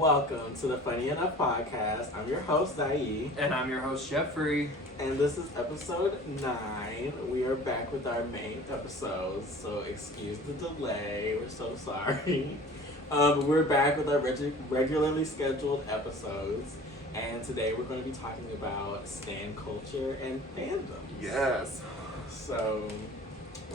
Welcome to the Funny Enough Podcast. I'm your host, Zaie. And I'm your host, Jeffrey. And this is episode 9. We are back with our main episodes, so excuse the delay. We're so sorry. We're back with our regularly scheduled episodes. And today we're going to be talking about stan culture and fandoms. Yes. So...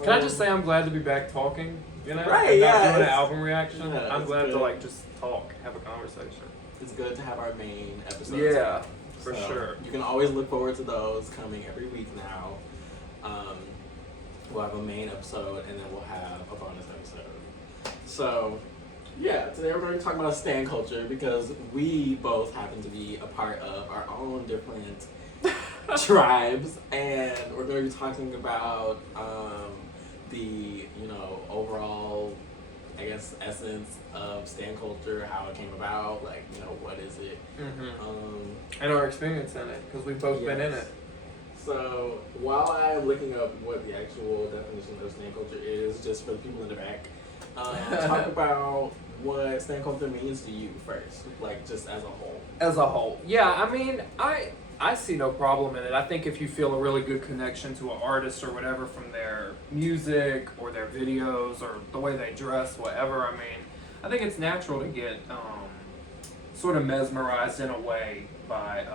Can I just say I'm glad to be back talking? You know? Right, and yeah. not doing an album reaction. Yeah, I'm glad good. to just talk, have a conversation. It's good to have our main episodes. Yeah, for So, sure. You can always look forward to those coming every week now. We'll have a main episode and then we'll have a bonus episode. So, yeah, today we're going to be talking about stan culture because we both happen to be a part of our own different tribes, and we're going to be talking about the, overall, I guess, essence of stan culture, how it came about, what is it? Mm-hmm. And our experience in it, because we've both been in it. So, while I'm looking up what the actual definition of stan culture is, just for the people in the back, talk about what stan culture means to you first, just as a whole. As a whole. Yeah, I mean, I see no problem in it. I think if you feel a really good connection to an artist or whatever from their music or their videos or the way they dress, whatever, I mean, I think it's natural to get sort of mesmerized in a way by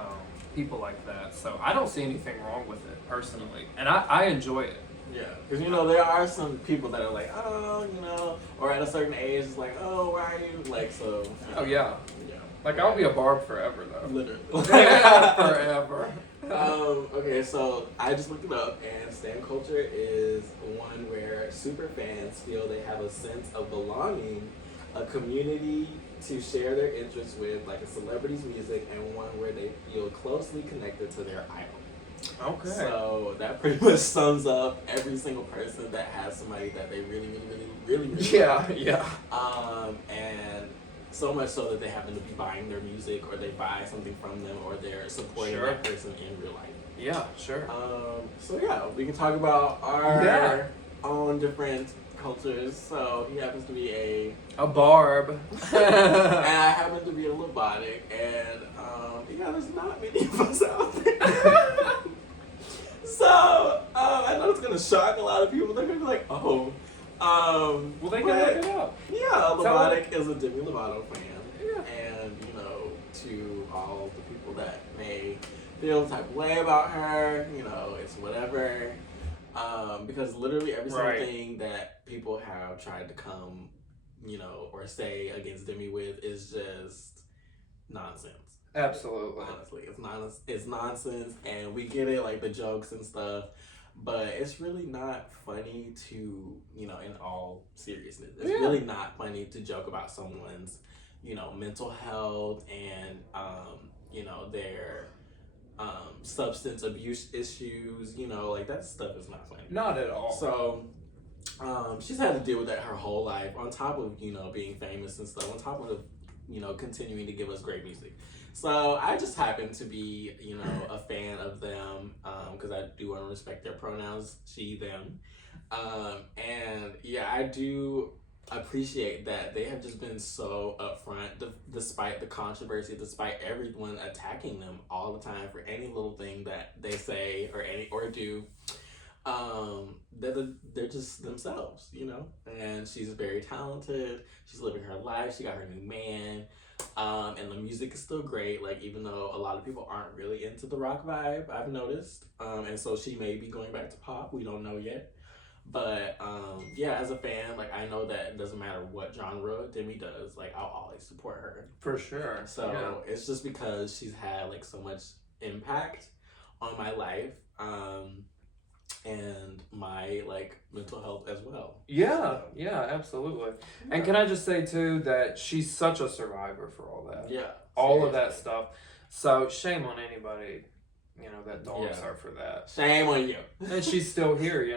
people like that. So I don't see anything wrong with it, personally. And I enjoy it. Yeah, because, there are some people that are like, or at a certain age, it's like, oh, why are you, so. Oh, yeah. Yeah. I'll be a barb forever, though. Literally. Forever. Okay, so I just looked it up, and stan culture is one where super fans feel they have a sense of belonging, a community to share their interests with, like a celebrity's music, and one where they feel closely connected to their idol. Okay. So that pretty much sums up every single person that has somebody that they really like. Yeah. And so much so that they happen to be buying their music, or they buy something from them, or they're supporting that person in real life. Yeah, sure. So yeah, we can talk about our own different cultures. So he happens to be a barb. and I happen to be a robotic, and there's not many of us out there. So I know it's gonna shock a lot of people. They're gonna be like, oh. Well, they can look it up. Yeah, Lovatic is a Demi Lovato fan. Yeah. And, to all the people that may feel the type of way about her, it's whatever. Because literally every single thing that people have tried to come, or say against Demi with is just nonsense. Absolutely. Honestly, it's nonsense, and we get it, like the jokes and stuff. But it's really not funny to, in all seriousness, it's really not funny to joke about someone's, mental health and, their substance abuse issues, that stuff is not funny. Not at all. So, she's had to deal with that her whole life, on top of, being famous and stuff, on top of, continuing to give us great music. So I just happen to be, a fan of them, because I do want to respect their pronouns, she, them. And yeah, I do appreciate that they have just been so upfront, despite the controversy, despite everyone attacking them all the time for any little thing that they say or do. They're just themselves, and she's very talented. She's living her life. She got her new man. And the music is still great, even though a lot of people aren't really into the rock vibe, I've noticed. And so she may be going back to pop. We don't know yet. But, as a fan, I know that it doesn't matter what genre Demi does, I'll always support her. For sure. So it's just because she's had, so much impact on my life. And my mental health as well. Yeah, absolutely. Yeah. And can I just say too that she's such a survivor for all that. Yeah. All of that stuff. So shame on anybody, that dogs her for that. Shame on you. And she's still here,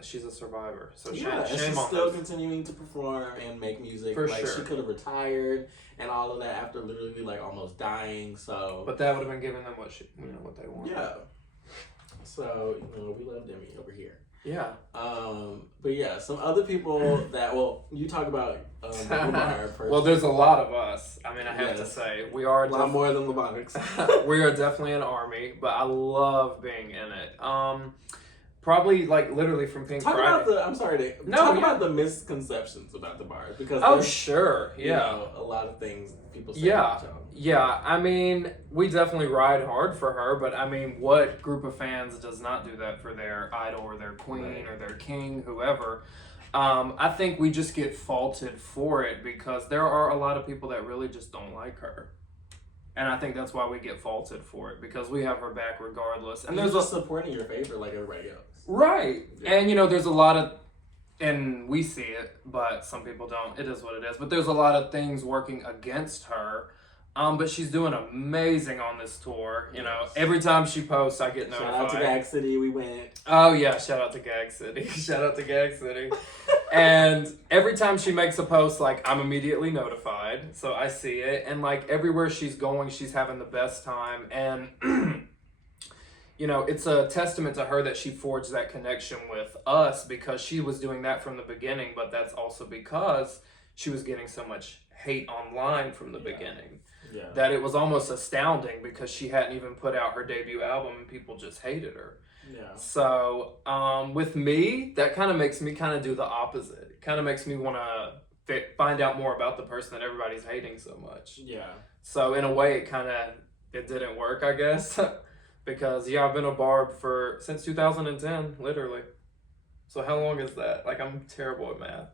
she's a survivor. So shame and she's she's on still her. continuing to perform and make music. For sure. She could have retired and all of that after literally almost dying. So. But that would have been giving them what they want. Yeah. So, we love Demi over here. Yeah. But yeah, some other people that, well, you talk about Lamar first. Well, there's a lot of us. I mean, I have to say, we are a lot more than Lamar's. we are definitely an army, but I love being in it. Probably like literally from Pink Talk Friday. about the. I'm sorry to talk about the misconceptions about the bars because sure, yeah, you know, a lot of things people say. Yeah. I mean, we definitely ride hard for her, but I mean, what group of fans does not do that for their idol or their queen or their king, whoever? I think we just get faulted for it because there are a lot of people that really just don't like her. And I think that's why we get faulted for it, because we have her back regardless. And there's just supporting your favorite like everybody else. Right. Yeah. And, you know, there's a lot of, and we see it, but some people don't. It is what it is. But there's a lot of things working against her. But she's doing amazing on this tour. You know, every time she posts, I get notified. Shout out to Gag City, we went. Oh, yeah, shout out to Gag City. Shout out to Gag City. And every time she makes a post, like, I'm immediately notified. So I see it. And, like, everywhere she's going, she's having the best time. And, you know, it's a testament to her that she forged that connection with us, because she was doing that from the beginning. But that's also because she was getting so much hate online from the beginning. Yeah. That it was almost astounding, because she hadn't even put out her debut album and people just hated her. Yeah. So with me, that kind of makes me kind of do the opposite. It kind of makes me want to find out more about the person that everybody's hating so much. Yeah. So in a way, it didn't work, I guess, because I've been a Barb since 2010, literally. So how long is that? Like, I'm terrible at math.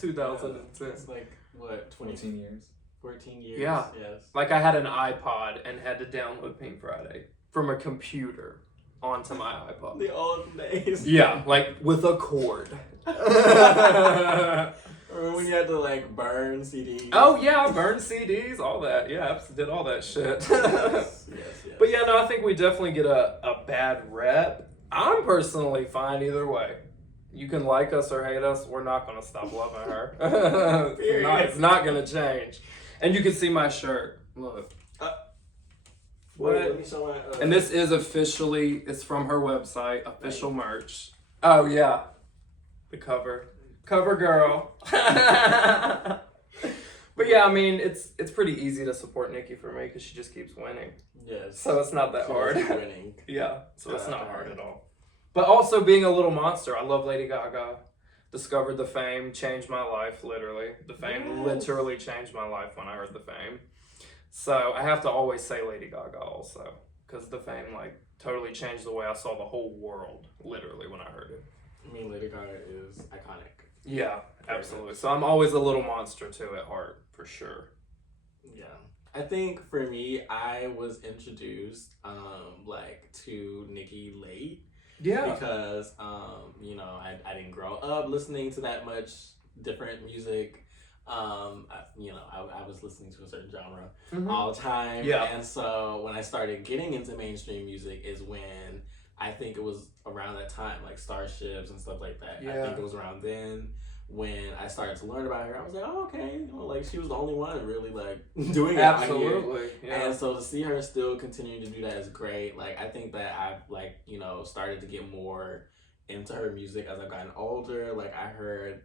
2010. It's like what? 14 years. 14 years. Yeah. Yes. Like, I had an iPod and had to download Pink Friday from a computer onto my iPod. The old days. Yeah, like with a cord. Or when you had to like burn CDs. Oh yeah, I burned CDs, all that. Yeah, I did all that shit. Yes. But yeah, no, I think we definitely get a bad rep. I'm personally fine either way. You can like us or hate us, we're not going to stop loving her. It's not going to change. And you can see my shirt. Look. Wait, let me show my, and this is officially, it's from her website, official merch. Oh, yeah. The cover. Cover girl. But yeah, I mean, it's pretty easy to support Nikki for me, because she just keeps winning. Yes. So it's not that hard. Winning. Yeah, so it's not hard at all. But also being a little monster. I love Lady Gaga. Discovered the Fame, changed my life, literally. The Fame literally changed my life when I heard the Fame. So I have to always say Lady Gaga also, because the Fame like totally changed the way I saw the whole world, literally, when I heard it. I mean, Lady Gaga is iconic. Yeah, absolutely. So I'm always a little monster too at heart, for sure. Yeah. I think for me, I was introduced to Nikki late. Yeah. Because, you know, I didn't grow up listening to that much different music. You know, I was listening to a certain genre all the time. Yeah. And so when I started getting into mainstream music is when I think it was around that time, like Starships and stuff like that. Yeah. I think it was around then when I started to learn about her. I was like, oh, okay. You know, like, she was the only one really, like, doing it out here. Absolutely. Yeah. And so to see her still continuing to do that is great. Like, I think that I've, like, you know, started to get more into her music as I've gotten older. Like, I heard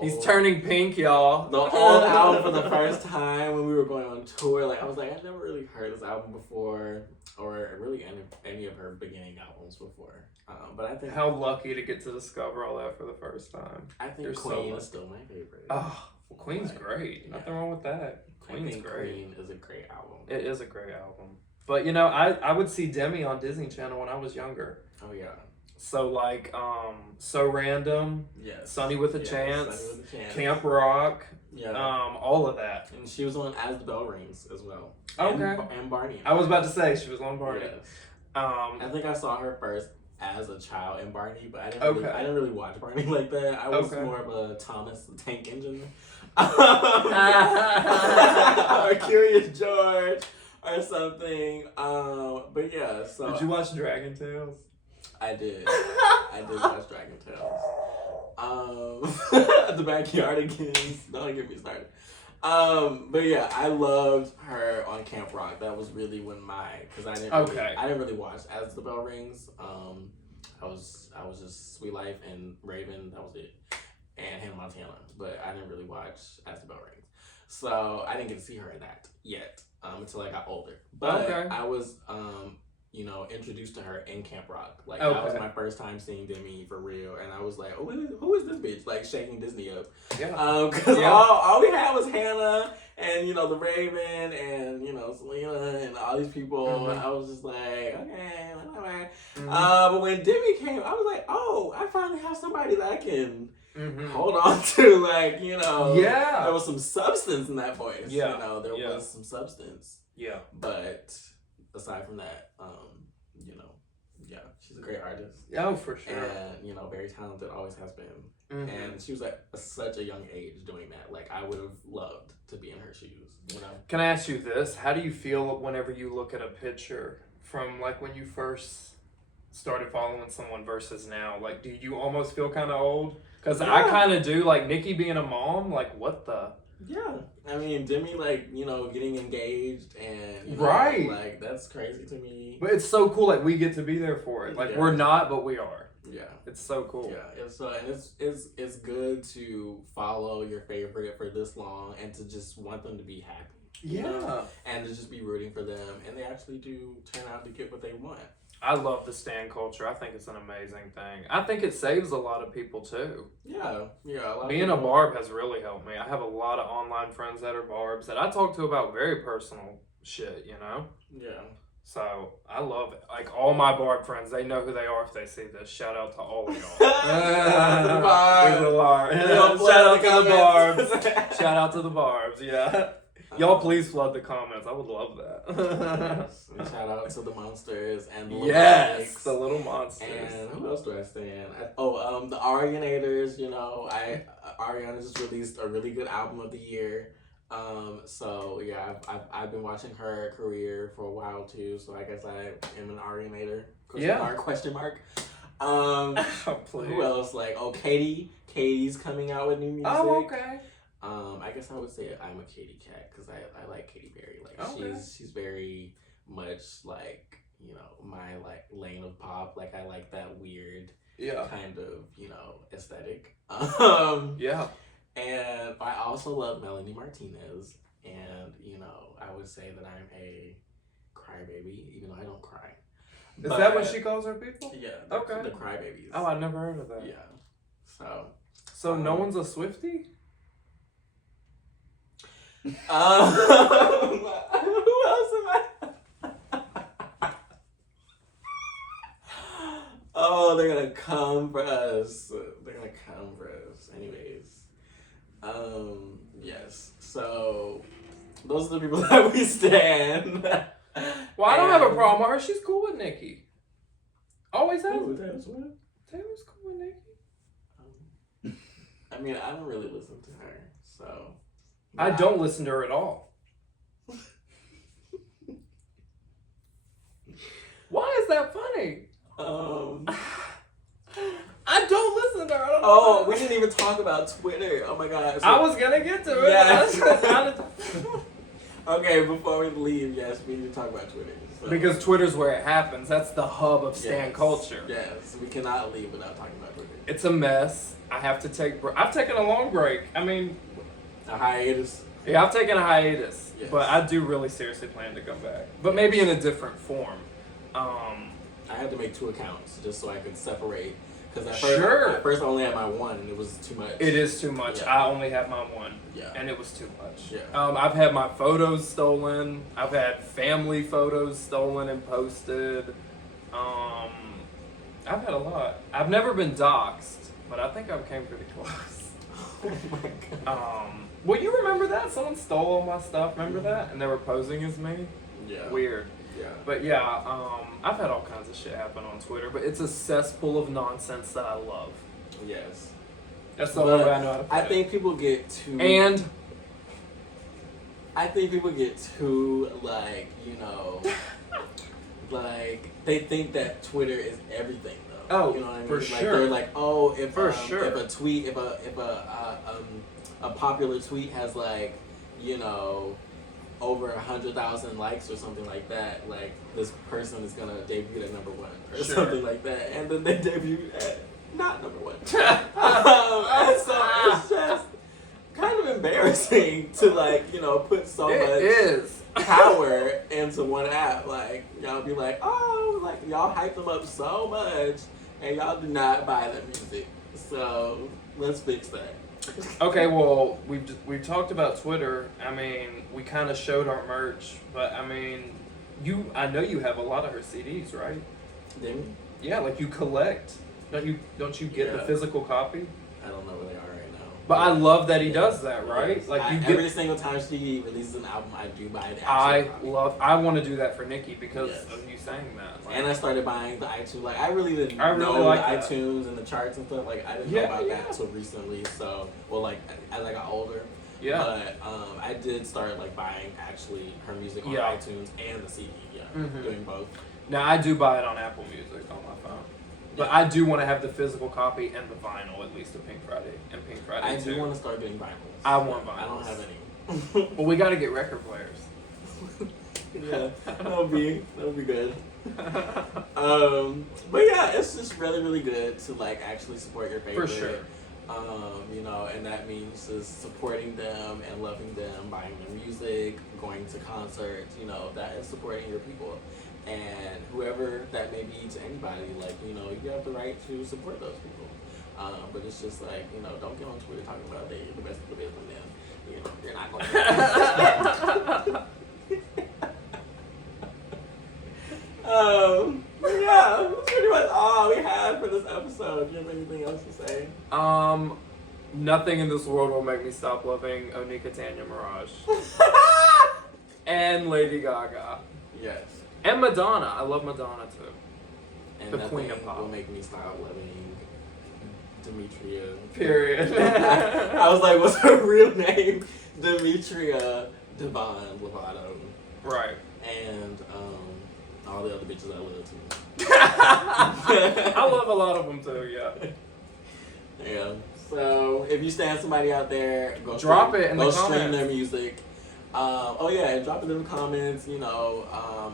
He's turning pink, y'all. The old album for the first time when we were going on tour. Like, I was like, I've never really heard this album before, or really any of her beginning albums before. But I think... How lucky to get to discover all that for the first time. I think Queen is still my favorite. Oh, well, Queen's great. Nothing wrong with that. Queen's great. Queen is a great album. It is a great album. But, you know, I would see Demi on Disney Channel when I was younger. Oh, yeah. So, like, So Random, yes. Sunny with a Chance, Camp Rock, all of that. And she was on As the Bell Rings as well. Okay. And Barney. I was about to say, she was on Barney. Yes. I think I saw her first as a child in Barney, but I didn't really watch Barney like that. I was more of a Thomas the Tank Engine. Or Curious George or something. But yeah, so... Did you watch Dragon Tales? I did. I did watch Dragon Tales. The Backyard again. Don't get me started. But yeah, I loved her on Camp Rock. That was really when because I didn't really watch As the Bell Rings. I I was just Sweet Life and Raven. That was it, and Hannah Montana. But I didn't really watch As the Bell Rings, so I didn't get to see her in that yet until I got older. But I was introduced to her in Camp Rock. Like that was my first time seeing Demi for real, and I was like, oh, who is this bitch? Like shaking Disney up. Yeah. Because all we had was Hannah and the Raven and Selena and all these people. Mm-hmm. And I was just like, okay, whatever. Mm-hmm. But when Demi came, I was like, oh, I finally have somebody that I can. Mm-hmm. Hold on to, like, there was some substance in that voice. Yeah. There was some substance. Yeah. But aside from that, she's a great artist. Oh, for sure. And, very talented, always has been. Mm-hmm. And she was at such a young age doing that. Like, I would have loved to be in her shoes, Can I ask you this? How do you feel whenever you look at a picture from, like, when you first started following someone versus now? Like, do you almost feel kind of old? Because I kind of do. Like, Nikki being a mom, like, what the... Yeah. I mean, Demi, like, getting engaged and, right. Like, that's crazy to me. But it's so cool, like, we get to be there for it. Like, we're not, but we are. Yeah. It's so cool. Yeah. It's good to follow your favorite for this long and to just want them to be happy. Yeah. And to just be rooting for them. And they actually do turn out to get what they want. I love the stan culture. I think it's an amazing thing. I think it saves a lot of people too. Yeah. Being a Barb has really helped me. I have a lot of online friends that are Barbs that I talk to about very personal shit, Yeah. So I love it. Like all my Barb friends, they know who they are if they see this. Shout out to all of y'all. Shout out to the Barbs. Shout out to the Barbs. Yeah. Y'all please flood the comments. I would love that. And shout out to the monsters and the the little monsters. And who else do I stand? The Arianators. Ariana just released a really good album of the year. So yeah, I've been watching her career for a while too. So I guess I am an Arianator. Question mark. Who else? Like Katie's coming out with new music. Oh, okay. I guess I would say I'm a Katie cat because I like Katy Perry. Like she's very much like my like lane of pop. Like I like that weird kind of aesthetic. Yeah. And I also love Melanie Martinez, and I would say that I'm a crybaby, even though I don't cry. Is that what she calls her people? Yeah. Okay. The crybabies. Oh, I never heard of that. Yeah. So no one's a Swiftie? Who else am I? Oh, they're gonna come for us. Anyways. Yes. So those are the people that we stand. Well, I don't have a problem with her. She's cool with Nikki. Always has. Ooh, Taylor's cool with Nikki. I mean, I don't really listen to her, so. I don't listen to her at all. Why is that funny? I don't listen to her. I don't know we didn't even talk about Twitter. Oh my God. I was gonna get to it. Yes. Okay, before we leave, yes, we need to talk about Twitter. So. Because Twitter's where it happens. That's the hub of stan culture. Yes, we cannot leave without talking about Twitter. It's a mess. I have to take. I've taken a long break. I mean, a hiatus. Yeah, I've taken a hiatus, but I do really seriously plan to come back. But maybe in a different form. I had to make 2 accounts just so I could separate. Because at first I only had my one, and it was too much. It is too much. Yeah. I only had my one, and it was too much. Yeah. I've had my photos stolen. I've had family photos stolen and posted. I've had a lot. I've never been doxxed, but I think I came pretty close. Oh my God. Well, you remember that? Someone stole all my stuff. Remember that? And they were posing as me. Yeah. Weird. Yeah. But I've had all kinds of shit happen on Twitter, but it's a cesspool of nonsense that I love. Yes. That's the only way I know how to put it. I think people get too... I think people get too, like, like, they think that Twitter is everything, though. Oh, you know what I mean? for like, sure. They're like, if a tweet, if a popular tweet has, like, over 100,000 likes or something like that, like this person is gonna debut at number one or something like that, and then they debut at not number one. And so it's just kind of embarrassing to like, you know, put so much power into one app. Like y'all be like, oh, like y'all hype them up so much, and y'all do not buy their music. So let's fix that. Okay, well, we talked about Twitter. I mean, we kind of showed our merch, but I mean, I know you have a lot of her CDs, right? Did Yeah, like you collect. Don't you get the physical copy? I don't know where they are right now. But I love that he does that, right? Yes. Like every single time she releases an album, I do buy the I want to do that for Nikki because of you saying that. Like, and I started buying the iTunes. Like I really didn't know like the that. iTunes and the charts and stuff. Like I didn't know about that until recently. So as I got older. Yeah. But I did start like buying actually her music on iTunes and the CD. Yeah. Doing both. Now I do buy it on Apple Music on my phone. But I do want to have the physical copy and the vinyl, at least of Pink Friday and Pink Friday I 2. do want to start getting vinyls. I want vinyls. I don't have any. Well, we got to get record players. Yeah, that'll be good. But yeah, it's just really, really good to like actually support your favorite. For sure. You know, and that means just supporting them and loving them, buying their music, going to concerts. You know, that is supporting your people. And whoever that may be to anybody, like, you know, you have the right to support those people. But it's just like, you know, don't get on Twitter talking about they're the best of the business, and you know, you're not going to. Yeah, that's pretty much all we had for this episode. Do you have anything else to say? Nothing in this world will make me stop loving Onika Tanya Mirage. And Lady Gaga. Yes. And Madonna. I love Madonna too. And the queen of pop will make me stop loving Demetria. Period. I was like, what's her real name? Demetria Devon Lovato. Right. And all the other bitches I love too. I love a lot of them too, yeah. Yeah. So if you stand somebody out there, go drop it in the comments. Go stream their music. And drop it in the comments, you know,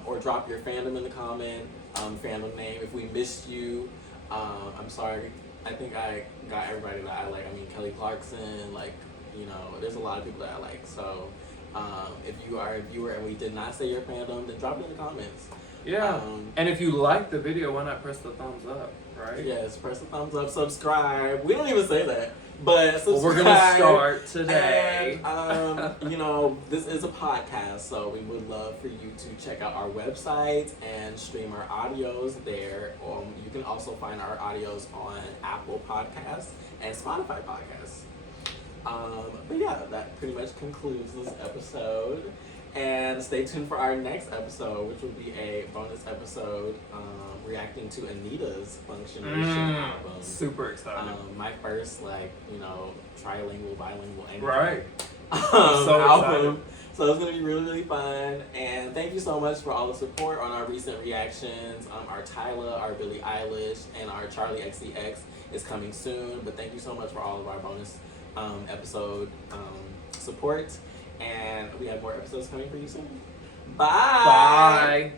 or drop your fandom in the comment, fandom name. If we missed you, I'm sorry. I think I got everybody that I like. I mean, Kelly Clarkson, like, you know, there's a lot of people that I like. So if you are a viewer and we did not say your fandom, then drop it in the comments. Yeah. And if you like the video, why not press the thumbs up, right? Yes, press the thumbs up, subscribe. We don't even say that. But subscribe. Well, we're going to start today. And, you know, this is a podcast, so we would love for you to check out our website and stream our audios there. You can also find our audios on Apple Podcasts and Spotify Podcasts. But yeah, that pretty much concludes this episode. And stay tuned for our next episode, which will be a bonus episode reacting to Anita's Functionation album. Super excited. My first, like, you know, trilingual, bilingual, anything. Right. So album. So it's going to be really, really fun. And thank you so much for all the support on our recent reactions. Our Tyla, our Billie Eilish, and our Charlie XCX is coming soon. But thank you so much for all of our bonus episode support. And we have more episodes coming for you soon. Bye. Bye.